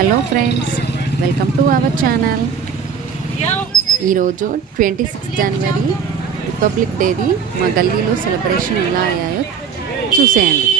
Hello friends welcome to our channel ఈరోజు twenty six జనవరి republic డేది మా గల్లీలో సెలబ్రేషన్ ఎలా అయ్యాయో చూసేయండి.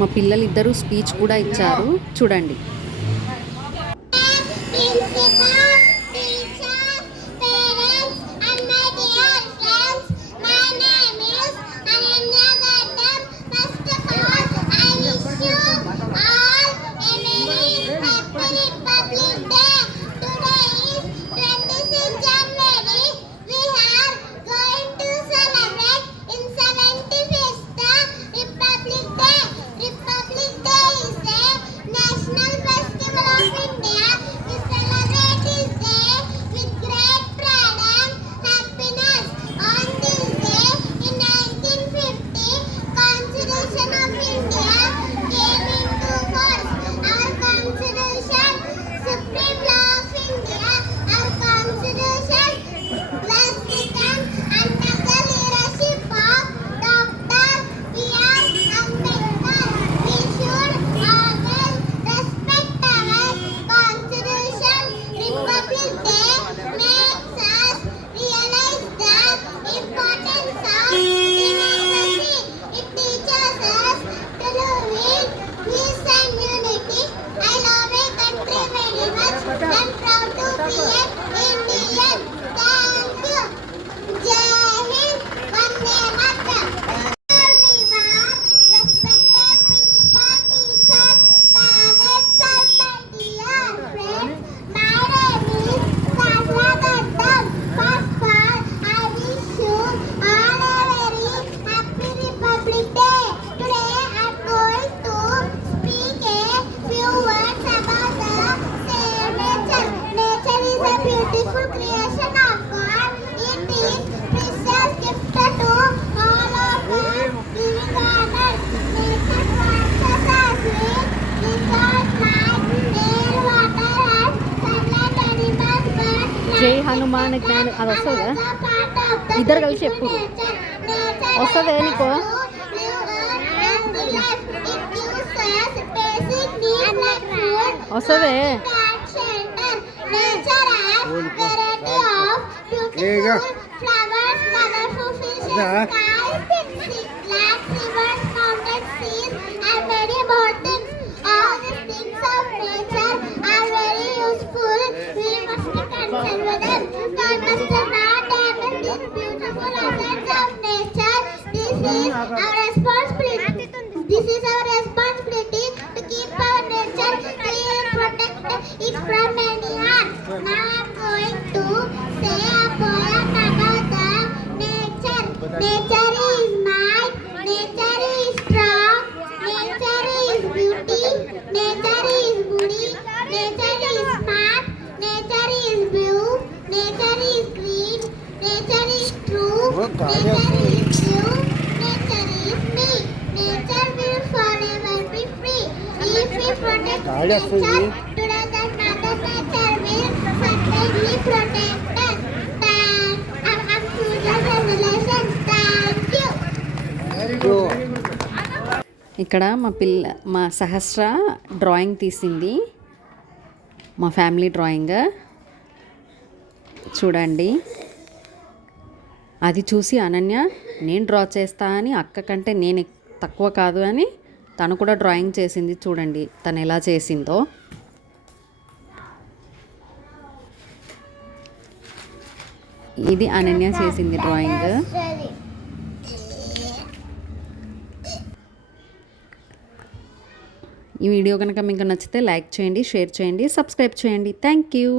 మా పిల్లలిద్దరూ స్పీచ్ కూడా ఇచ్చారు. చూడండి. హనుమాన్ జ్ఞాన అది వస్తుందా ఇద్దరు కలిసి చెప్పు. వస్తుందా నీకు? వస్తుందే ఏగా. Is our responsibility. This is our responsibility to keep our nature clean and protect it from any harm. Now I'm going to say a poem about the nature. Nature is might, nature is strong, nature is beauty, nature is goody, nature is smart, nature is blue, nature is green, nature is true, nature కాడేస్తుంది. ఇక్కడ మా పిల్ల మా సహస్ర drawing తీసింది. మా family drawing. చూడండి. అది చూసి అనన్య నేను డ్రా చేస్తా అని అక్క కంటే నేను తక్కువ కాదు అని తను కూడా డ్రాయింగ్ చేసింది చూడండి తను ఎలా చేసిందో. ఇది అనన్య చేసింది డ్రాయింగ్. ఈ వీడియో కనుక మీకు నచ్చితే లైక్ చేయండి షేర్ చేయండి సబ్స్క్రైబ్ చేయండి. Thank you